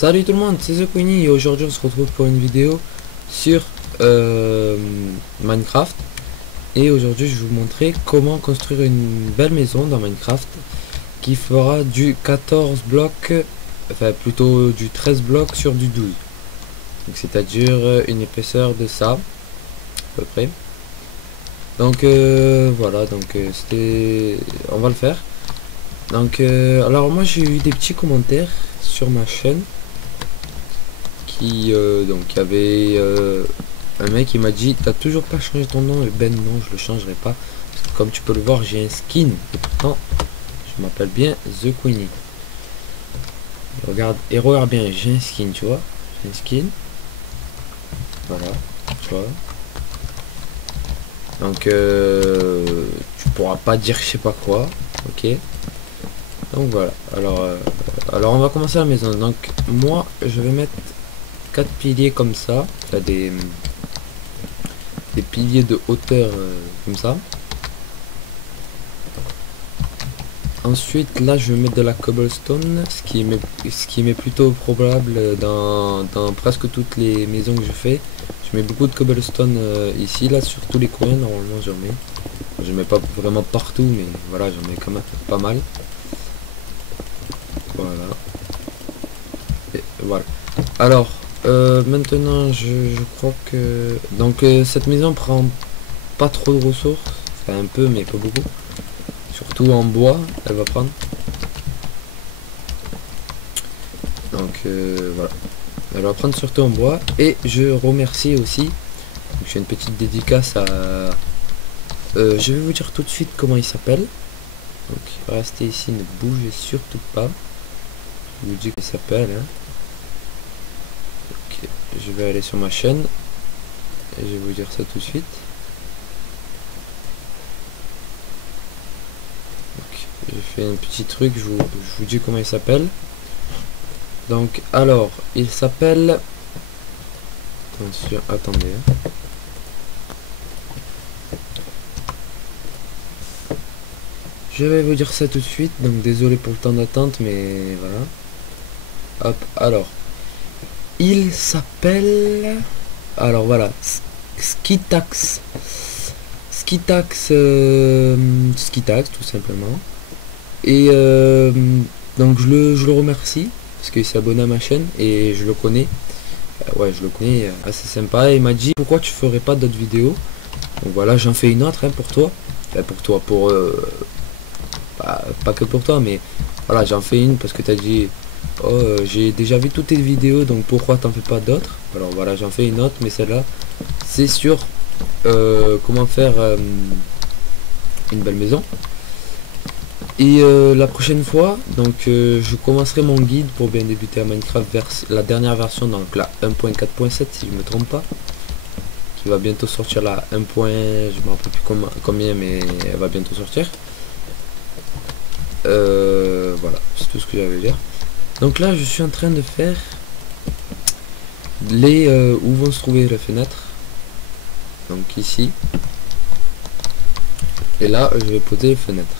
Salut tout le monde, c'est The Queenie et aujourd'hui on se retrouve pour une vidéo sur Minecraft. Et aujourd'hui je vais vous montrer comment construire une belle maison dans Minecraft qui fera du 14 blocs, enfin plutôt du 13 blocs sur du 12. Donc c'est-à-dire une épaisseur de ça, à peu près. Donc voilà, donc on va le faire. Donc alors moi j'ai eu des petits commentaires sur ma chaîne qui donc il y avait un mec qui m'a dit t'as toujours pas changé ton nom. Et ben non, je le changerai pas parce que comme tu peux le voir j'ai un skin et pourtant je m'appelle bien The Queenie. Regarde et regarde bien, j'ai un skin, tu vois, j'ai un skin, voilà, tu vois. Donc tu pourras pas dire je sais pas quoi, ok. Donc voilà, alors on va commencer la maison. Donc moi je vais mettre 4 piliers comme ça, enfin des piliers de hauteur comme ça. Ensuite là je vais mettre de la cobblestone, ce qui m'est plutôt probable dans presque toutes les maisons que je fais. Je mets beaucoup de cobblestone ici, là sur tous les coins normalement j'en mets. Je mets pas vraiment partout mais voilà, j'en mets quand même pas mal. Voilà. Et voilà. Alors maintenant je crois que donc cette maison prend pas trop de ressources, enfin un peu mais pas beaucoup, surtout en bois elle va prendre. Donc voilà, elle va prendre surtout en bois. Et je remercie aussi, donc j'ai une petite dédicace à je vais vous dire tout de suite comment il s'appelle, donc restez ici, ne bougez surtout pas, je vous dis qu'il s'appelle hein. Je vais aller sur ma chaîne et je vais vous dire ça tout de suite. J'ai fait un petit truc, je vous dis comment il s'appelle. Donc alors il s'appelle, attention, attendez hein. Je vais vous dire ça tout de suite, donc désolé pour le temps d'attente mais voilà. Hop, alors il s'appelle, alors voilà, Skitax tout simplement. Et donc je le remercie parce qu'il s'est abonné à ma chaîne et je le connais. Ouais, je le connais, assez sympa. Et il m'a dit pourquoi tu ferais pas d'autres vidéos. Donc voilà, j'en fais une autre hein, pour toi. Enfin, pour toi, pour pas que pour toi, mais voilà, j'en fais une parce que tu as dit oh j'ai déjà vu toutes tes vidéos, donc pourquoi t'en fais pas d'autres. Alors voilà, j'en fais une autre, mais celle-là c'est sur comment faire une belle maison. Et la prochaine fois, donc je commencerai mon guide pour bien débuter à Minecraft vers la dernière version, donc la 1.4.7 si je me trompe pas, qui va bientôt sortir, la 1. Je me rappelle plus combien, mais elle va bientôt sortir. Voilà, c'est tout ce que j'avais à dire. Donc là je suis en train de faire les où vont se trouver les fenêtres, donc ici, et là je vais poser les fenêtres.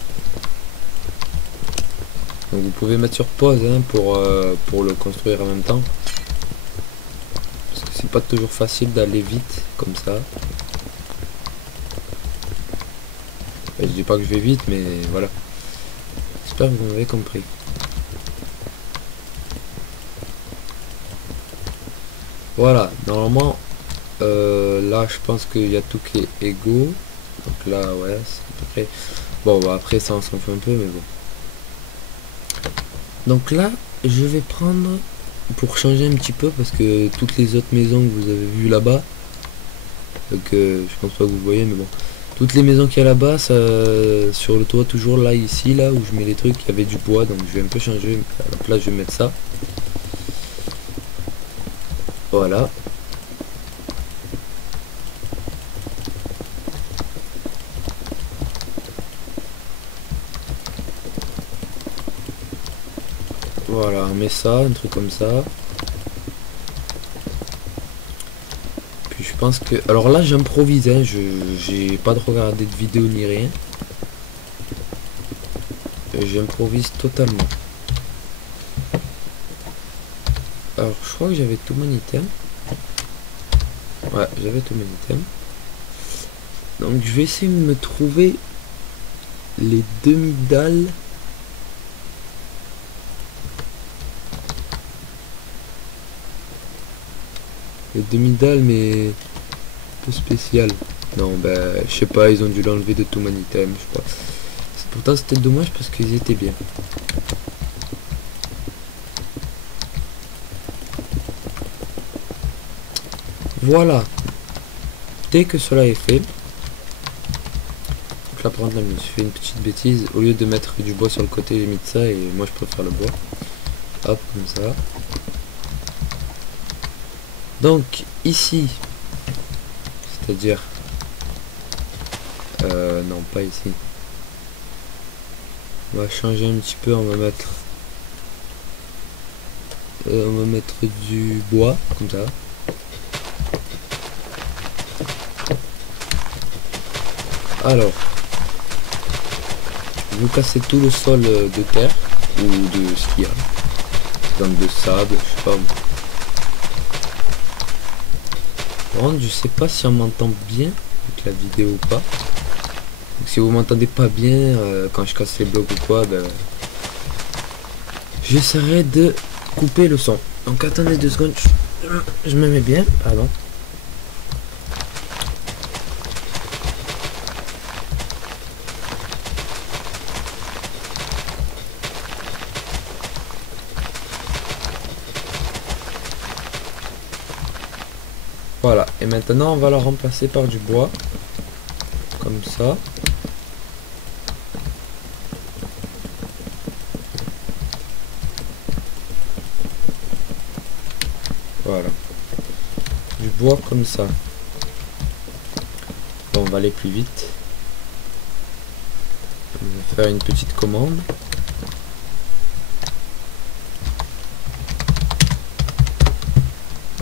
Donc vous pouvez mettre sur pause hein, pour le construire en même temps, parce que c'est pas toujours facile d'aller vite comme ça. Je dis pas que je vais vite, mais voilà, j'espère que vous m'avez compris. Voilà, normalement là je pense qu'il y a tout qui est égaux, donc là ouais c'est à peu près bon. Bah, après ça on s'en fout un peu mais bon. Donc là je vais prendre, pour changer un petit peu, parce que toutes les autres maisons que vous avez vues là-bas, donc je pense pas que vous voyez mais bon, toutes les maisons qu'il y a là-bas, ça sur le toit toujours là, ici là où je mets les trucs, il y avait du bois, donc je vais un peu changer. À la place je vais mettre ça, voilà. Voilà, on met ça, un truc comme ça. Puis je pense que... Alors là j'improvise, hein, j'ai pas de regarder de vidéo ni rien. J'improvise totalement. Alors je crois que j'avais tout mon item. Ouais, j'avais tout mon item. Donc je vais essayer de me trouver les demi-dalles. Les demi-dalles mais un peu spéciales. Non bah je sais pas, ils ont dû l'enlever de tout mon item, je sais pas. Pourtant c'était dommage parce qu'ils étaient bien. Voilà. Dès que cela est fait. Donc là par exemple je me suis fait une petite bêtise. Au lieu de mettre du bois sur le côté, j'ai mis de ça et moi je préfère le bois. Hop, comme ça. Donc ici, c'est-à-dire non pas ici. On va changer un petit peu, on va mettre du bois comme ça. Alors, vous cassez tout le sol de terre ou de ce qu'il y a, donc de sable, je sais pas. Par contre, je sais pas si on m'entend bien avec la vidéo ou pas. Donc, si vous m'entendez pas bien quand je casse les blocs ou quoi, ben, j'essaierai de couper le son. Donc attendez 2 secondes, je me mets bien, pardon. Voilà, et maintenant on va la remplacer par du bois, comme ça. Voilà, du bois comme ça. Bon, on va aller plus vite. On va faire une petite commande.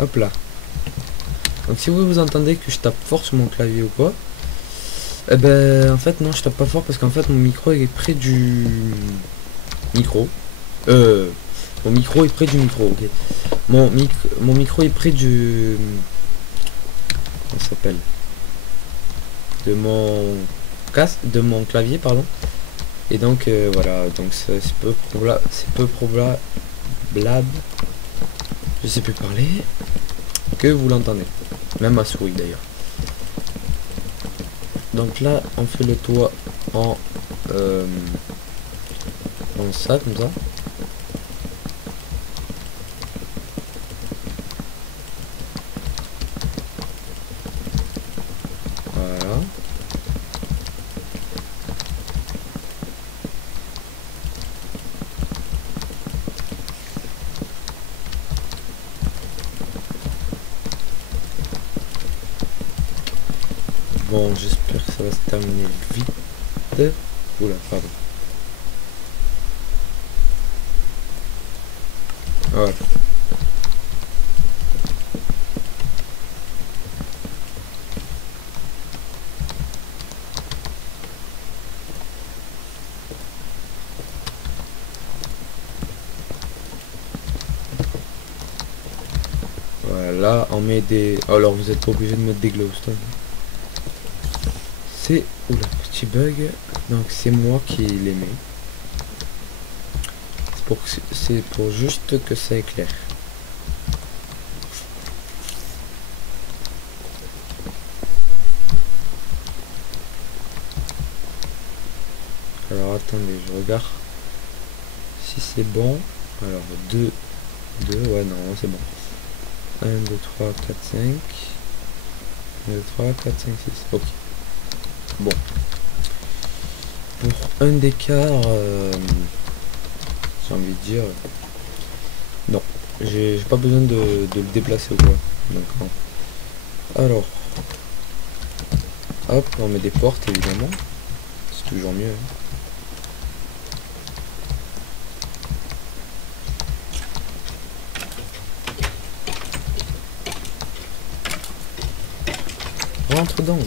Hop là. Donc si vous entendez que je tape fort sur mon clavier ou quoi, eh ben en fait non, je tape pas fort parce qu'en fait mon micro est près du micro. Mon micro est près du micro, ok. Mon micro est près du... Comment ça s'appelle? De mon casque, de mon clavier, pardon. Et donc voilà, donc c'est peu probable, je sais plus parler, que vous l'entendez. Même ma souris d'ailleurs. Donc là on fait le toit en ça comme ça. Voilà. Bon, j'espère que ça va se terminer vite. Oula, pardon. Voilà. Voilà, on met des... Alors vous êtes pas obligé de mettre des glowstone. C'est... Oula, petit bug. Donc c'est moi qui les mets. C'est pour juste que ça éclaire. Alors attendez, je regarde si c'est bon. Alors 2, ouais non, c'est bon. 1, 2, 3, 4, 5. 1, 2, 3, 4, 5, 6. Ok. Bon. Pour un d'écart, j'ai envie de dire... Non, j'ai pas besoin de le déplacer ou quoi. D'accord. Alors... Hop, on met des portes évidemment. C'est toujours mieux. Hein. Rentre donc,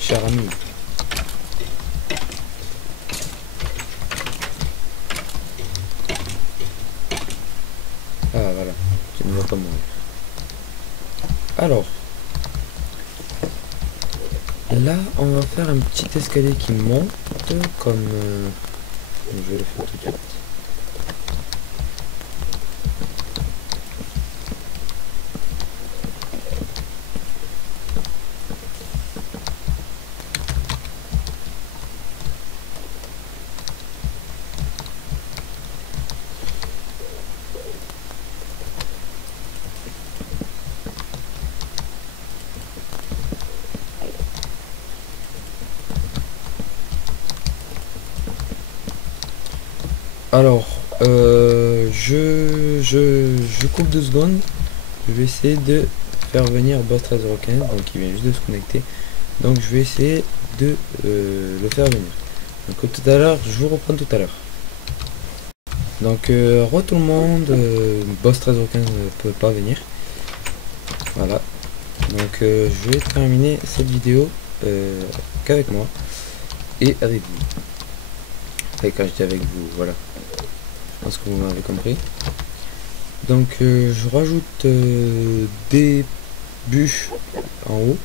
cher ami. Ah voilà, tu ne vas pas mourir. Alors, là on va faire un petit escalier qui monte comme... je vais le faire tout de suite. Alors, je coupe 2 secondes. Je vais essayer de faire venir Boss 1315, donc il vient juste de se connecter. Donc je vais essayer de le faire venir. Donc tout à l'heure, je vous reprends tout à l'heure. Donc re tout le monde, Boss 1315 ne peut pas venir. Voilà. Donc je vais terminer cette vidéo qu'avec moi et avec vous. Enfin, quand je dis avec vous, voilà. Je pense que vous m'avez compris. Donc je rajoute des bûches en haut.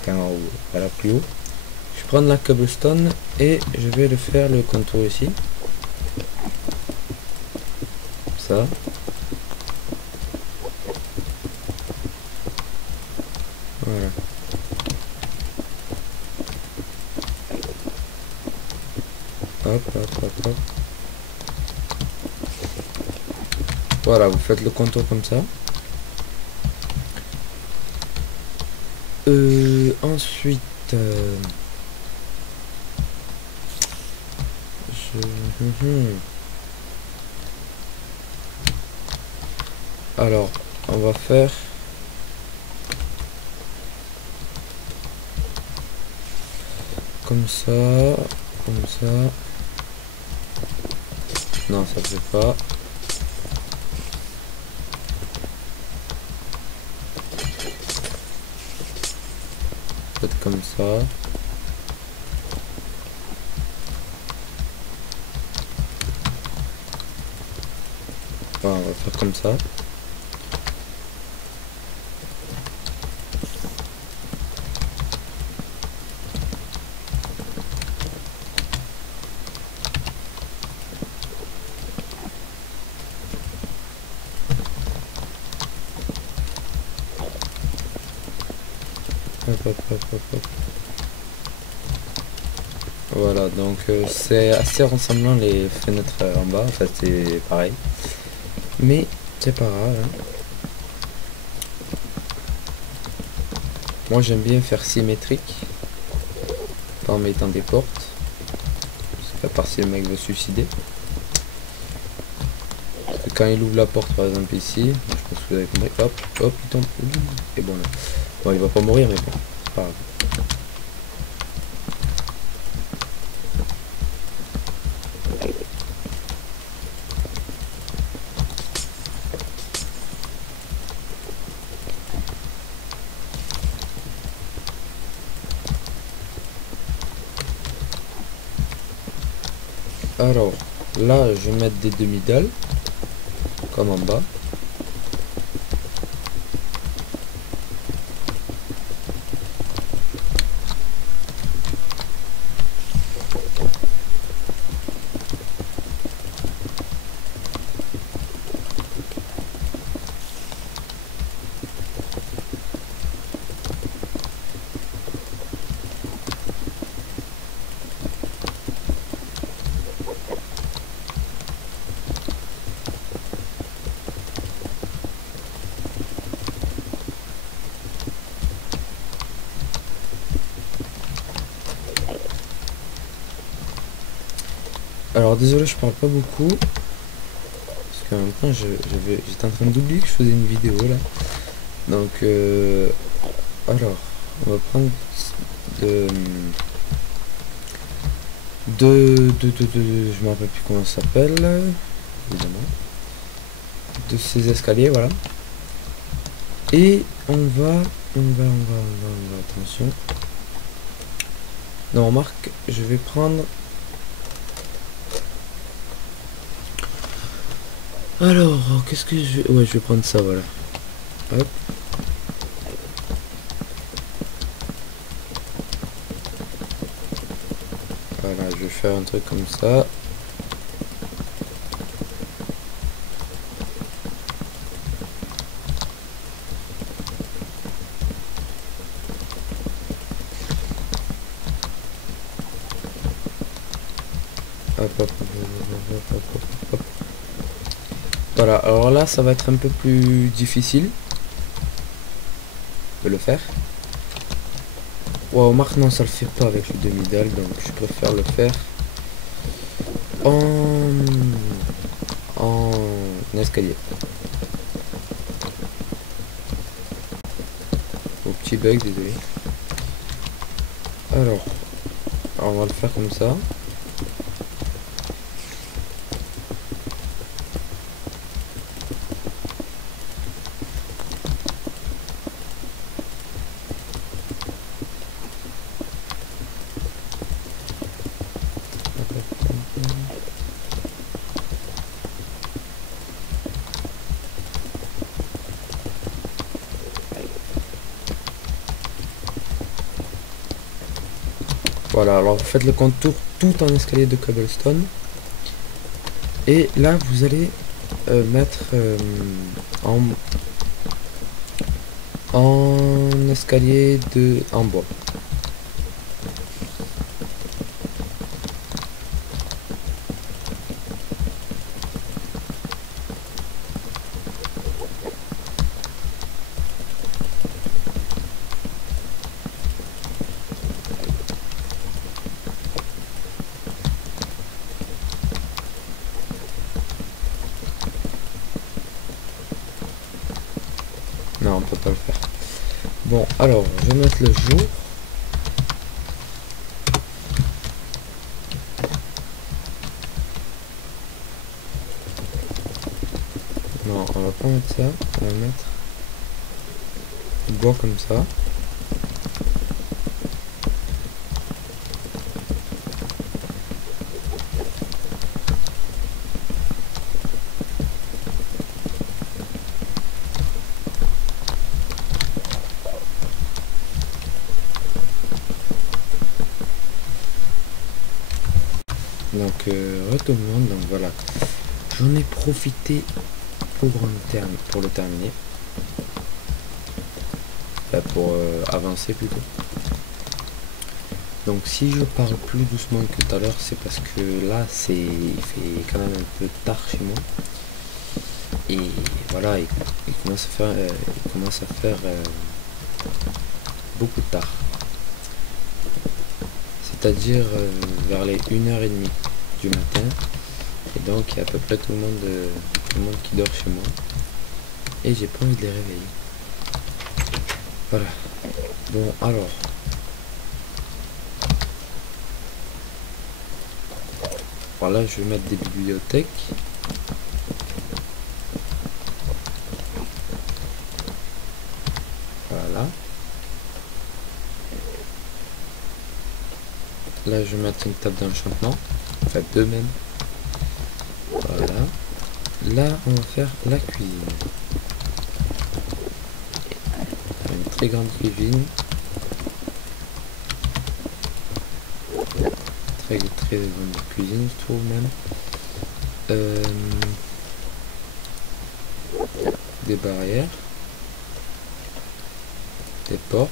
Enfin en haut, voilà, plus haut. Je prends de la cobblestone et je vais le faire le contour ici. Ça. Voilà. Hop, hop, hop, hop. Voilà, vous faites le contour comme ça. Ensuite, alors, on va faire comme ça, comme ça. Non, ça fait pas. Peut-être comme ça. Enfin, on va faire comme ça. Hop, hop, hop, hop, hop. Voilà, donc c'est assez ressemblant les fenêtres en bas, en fait c'est pareil. Mais c'est pas grave. Hein. Moi j'aime bien faire symétrique, pas en mettant des portes. Parce qu'à part si le mec veut se suicider. Parce que quand il ouvre la porte par exemple ici, je pense que vous avez compris, hop, hop, il tombe. Et bon là. Bon il va pas mourir mais bon, c'est pas grave. Alors, là, je vais mettre des demi-dalles, comme en bas. Alors désolé, je parle pas beaucoup parce qu'en même temps j'étais en train d'oublier que je faisais une vidéo là. Donc alors on va prendre je me rappelle plus comment ça s'appelle évidemment, de ces escaliers, voilà. Et on va attention. Non, remarque, je vais prendre Alors, qu'est-ce que je vais... Ouais, je vais prendre ça, voilà. Hop. Voilà, je vais faire un truc comme ça. Hop, hop, hop, hop, hop, hop, hop. Voilà, alors là, ça va être un peu plus difficile de le faire. Wow, Marc, non, ça le fait pas avec le demi-dalle, donc je préfère le faire en escalier. Au petit bug, désolé. Alors, on va le faire comme ça. Voilà, alors vous faites le contour tout en escalier de cobblestone. Et là, vous allez mettre en escalier en bois. Non, on peut pas le faire. Bon, alors, je vais mettre le jour. Non, on va pas mettre ça. On va mettre du bois comme ça. Donc, tout le monde, donc voilà. J'en ai profité pour le terminer. Enfin, pour avancer plutôt. Donc si je parle plus doucement que tout à l'heure, c'est parce que là il fait quand même un peu tard chez moi. Et voilà, il commence à faire beaucoup tard. C'est-à-dire vers les 1h30 du matin. Et donc il y a à peu près tout le monde qui dort chez moi. Et j'ai pas envie de les réveiller. Voilà. Bon alors. Voilà, je vais mettre des bibliothèques. Voilà. Là, je vais mettre une table d'enchantement. Enfin, deux même. Voilà. Là, on va faire la cuisine. Une très grande cuisine. Très grande cuisine, je trouve même. Des barrières. Des portes.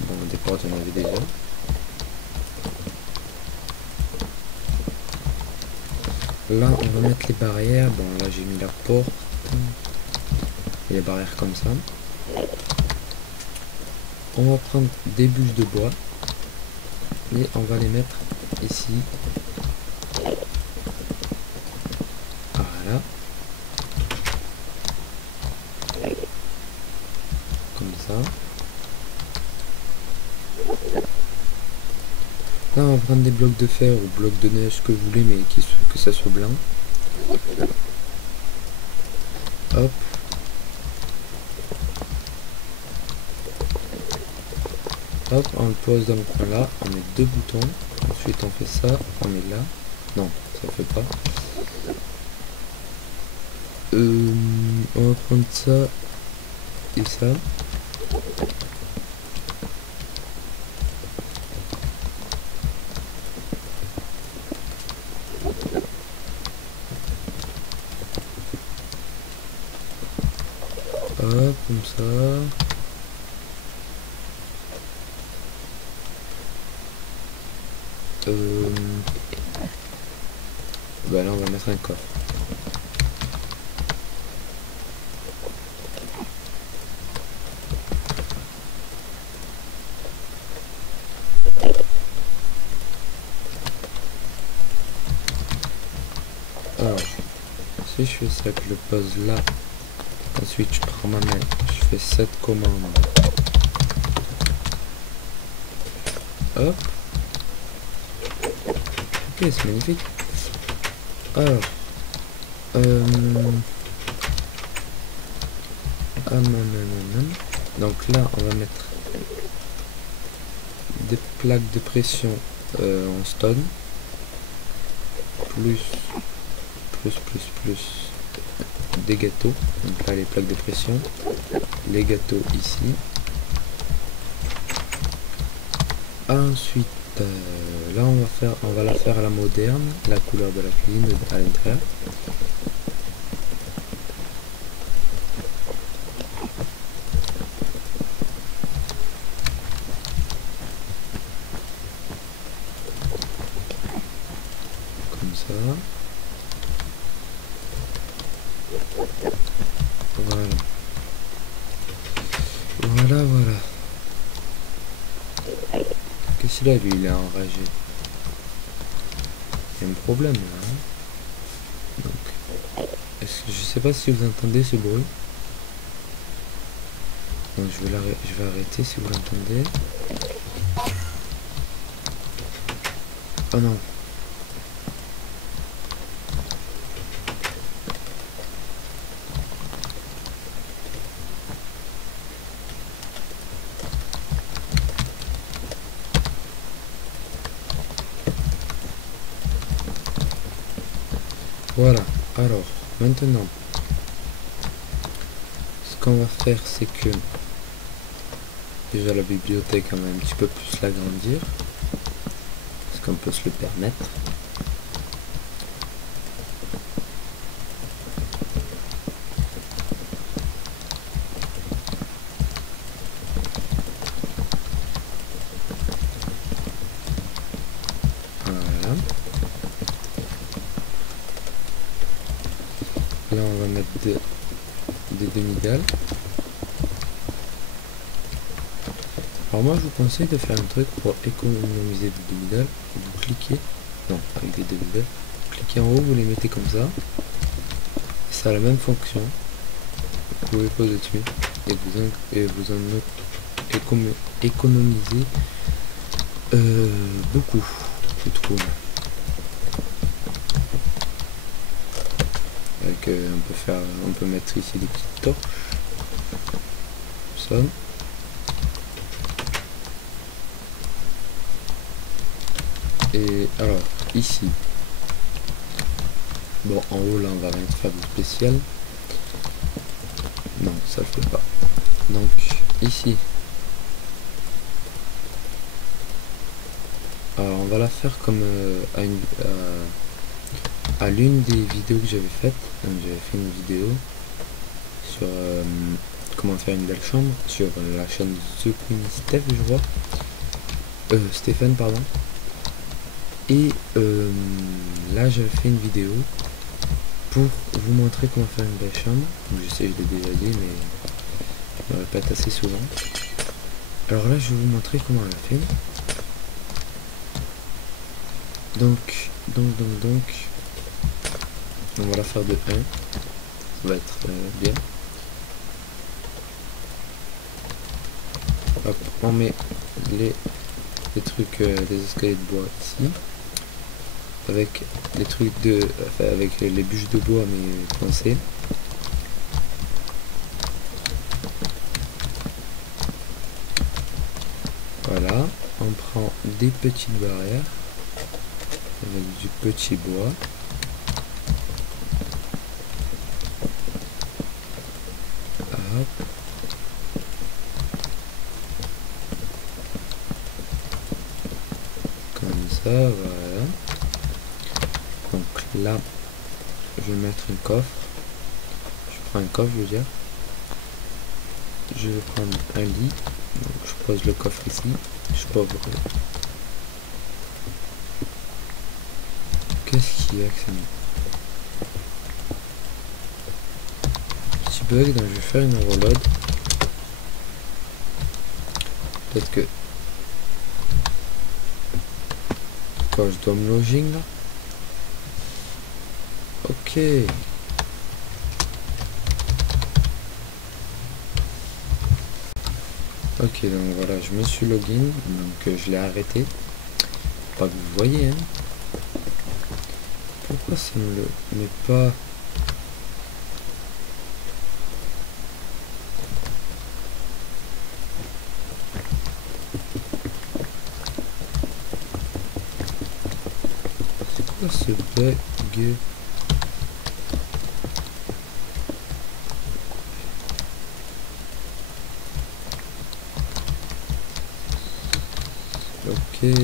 Bon, des portes, on avait déjà. Là, on va mettre les barrières. Bon, là, j'ai mis la porte. Et les barrières comme ça. On va prendre des bûches de bois. Et on va les mettre ici. Voilà. Comme ça. Là, on va prendre des blocs de fer ou blocs de neige, ce que vous voulez, mais que ça soit blanc. Hop. Hop, on le pose dans le coin là, on met deux boutons. Ensuite, on fait ça, on met là. Non, ça fait pas. On va prendre ça et ça. Hop, comme ça. Bah là on va mettre un coffre. Alors, si je fais ça, que je le pose là, ensuite je prends ma main, je fais cette commande. Hop. Ok, c'est magnifique. Alors, donc là on va mettre des plaques de pression en stone, plus des gâteaux. Donc là les plaques de pression, les gâteaux ici. Ensuite là on va la faire à la moderne, la couleur de la cuisine à l'intérieur. Comme ça. Voilà. Qu'est-ce qu'il a lui, il est enragé. Il y a un problème là. Hein. Donc, je sais pas si vous entendez ce bruit. Donc je vais arrêter si vous l'entendez. Oh non. Voilà, alors maintenant ce qu'on va faire c'est que déjà la bibliothèque on va un petit peu plus l'agrandir parce qu'on peut se le permettre. Voilà. Là on va mettre des demi-dalles. Alors moi je vous conseille de faire un truc pour économiser des demi-dalles. Vous cliquez, non avec des demi-dalles, cliquez en haut, vous les mettez comme ça. Ça a la même fonction. Vous pouvez poser dessus et vous en économisez beaucoup, je trouve. Avec, on peut mettre ici des petites torches. Ça. Et alors ici, bon en haut là on va rien faire de spécial. Non, ça le fait pas. Donc ici, alors on va la faire comme à l'une des vidéos que j'avais faites. Donc j'avais fait une vidéo sur comment faire une belle chambre sur la chaîne The Queen Steph, je crois. Stéphane, pardon. Et là j'avais fait une vidéo pour vous montrer comment faire une belle chambre. Donc, je sais, je l'ai déjà dit, mais je me répète assez souvent. Alors là je vais vous montrer comment on la fait. Donc on va la faire de 1. Ça va être bien. Hop, on met les trucs, les escaliers de bois ici. Avec les trucs avec les bûches de bois mais foncées. Voilà, on prend des petites barrières avec du petit bois. hop. Comme ça, voilà. Donc là, je vais mettre une coffre. Je prends un coffre, je veux dire. Je vais prendre un lit. Donc je pose le coffre ici. Je pauvre. Qu'est-ce qu'il y a que ça? Petit bug, donc je vais faire une reload. Peut-être que quand je dois me login là. Ok. Ok, donc voilà, je me suis login, donc je l'ai arrêté. Pas que vous voyez, hein. Pourquoi ça me le met pas? C'est quoi ce bug? Ok.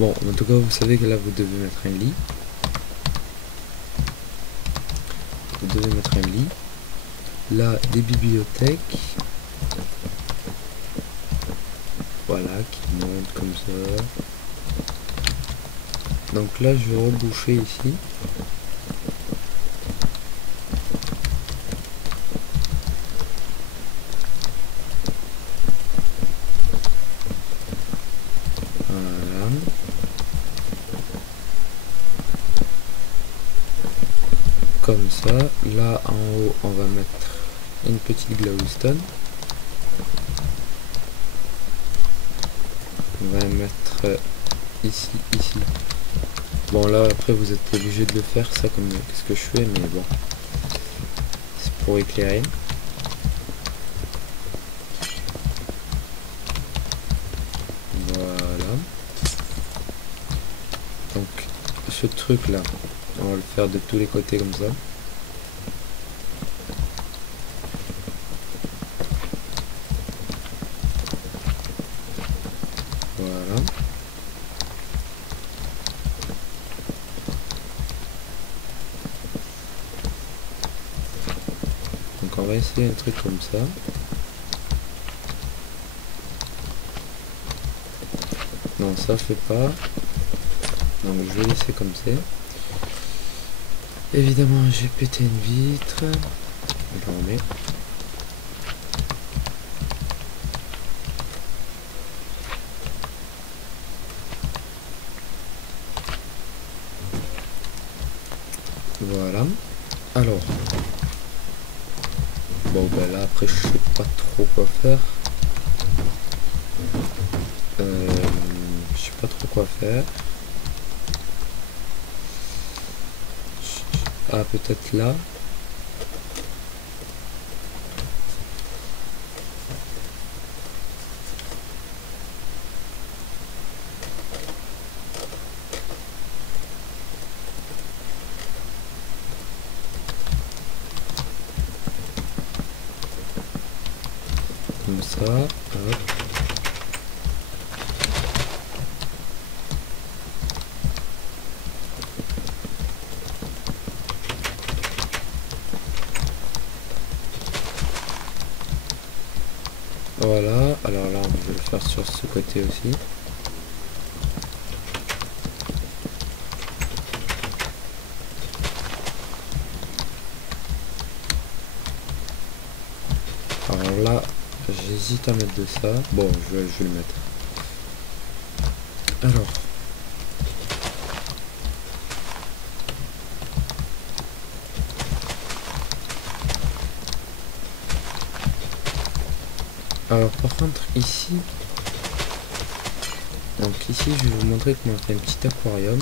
Bon, en tout cas, vous savez que là, vous devez mettre un lit. Vous devez mettre un lit. Là, des bibliothèques. Voilà, qui montent comme ça. Donc là, je vais reboucher ici. Voilà. Comme ça. Là, en haut, on va mettre une petite glowstone. On va mettre ici. Bon, là, après, vous êtes obligé de le faire, ça, comme ce que je fais, mais bon. C'est pour éclairer. Voilà. Donc, ce truc-là, on va le faire de tous les côtés, comme ça. Voilà. Donc on va essayer un truc comme ça. Non, ça fait pas. Donc je vais laisser comme c'est. Évidemment, j'ai pété une vitre. Je la remets. Voilà. Alors. Bon, ben là, après, je sais pas trop quoi faire. Je sais pas trop quoi faire. Ah, peut-être là. Comme ça. Hop. Voilà, alors là on va le faire sur ce côté aussi. Alors là, j'hésite à mettre de ça. Bon, je vais le mettre. Alors par contre ici, donc ici je vais vous montrer comment on fait un petit aquarium.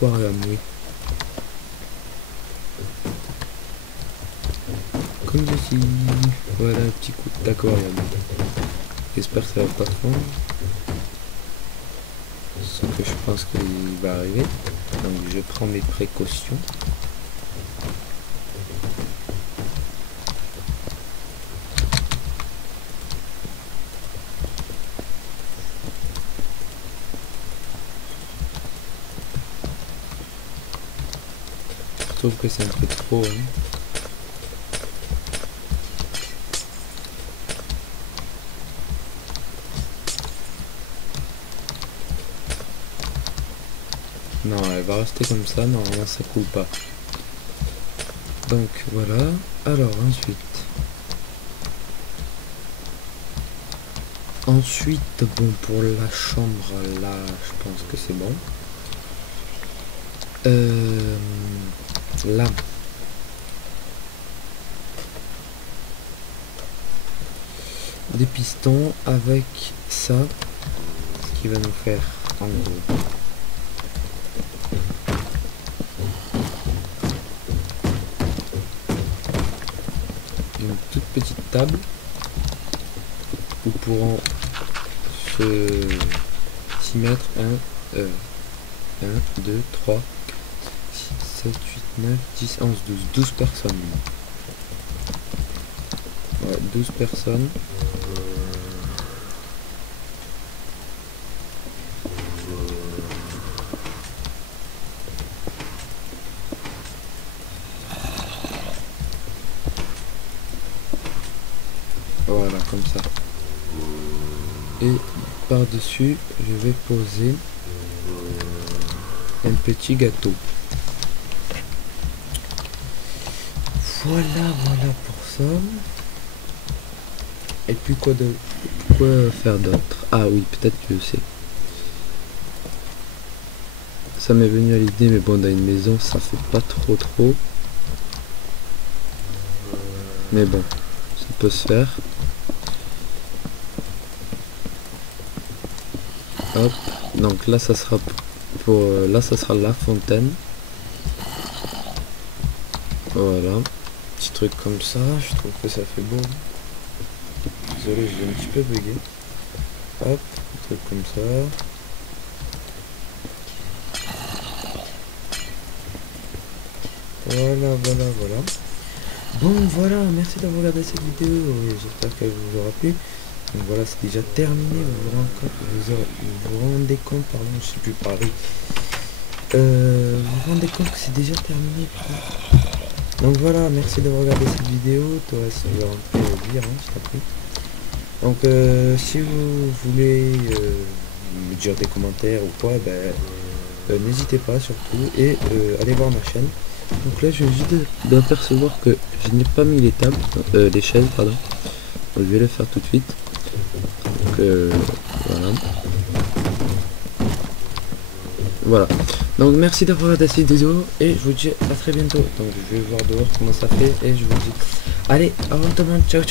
Oui. Comme ceci. Voilà un petit coup d'aquarium. J'espère que ça va pas fondre. Ce que je pense qu'il va arriver. Donc je prends mes précautions. trouve que c'est un peu trop. Hein. Non, elle va rester comme ça, normalement ça coule pas. Donc voilà, alors ensuite bon, pour la chambre là je pense que c'est bon. Là des pistons avec ça, ce qui va nous faire en gros une toute petite table où pourront s'y mettre 1, 2, 3, 6, 7, 8, 9, 10, 11, 12 personnes. Ouais, 12 personnes. Voilà, comme ça. Et par-dessus, je vais poser un petit gâteau. Voilà pour ça. Et puis quoi faire d'autre? Ah oui, peut-être que je sais. Ça m'est venu à l'idée, mais bon, dans une maison, ça fait pas trop. Mais bon, ça peut se faire. Hop, donc là ça sera ça sera la fontaine. Voilà, petit truc comme ça, je trouve que ça fait beau. Désolé, je vais un petit peu bugger. Hop, un truc comme ça. Voilà. Bon voilà, merci d'avoir regardé cette vidéo, j'espère qu'elle vous aura plu. Donc voilà, c'est déjà terminé, vous vous rendez compte, pardon, je sais plus parler. Vous vous rendez compte que c'est déjà terminé. Donc voilà, merci d'avoir regardé cette vidéo. Toi, si tu veux rentrer au lire, hein, je t'en prie. Donc si vous voulez me dire des commentaires ou quoi, n'hésitez pas surtout, et allez voir ma chaîne. Donc là je viens juste d'apercevoir que je n'ai pas mis les tables, les chaises pardon. Donc, je vais le faire tout de suite. Donc voilà. Donc merci d'avoir regardé cette vidéo et je vous dis à très bientôt. Donc je vais voir dehors comment ça fait et je vous dis allez, au revoir tout le monde, ciao.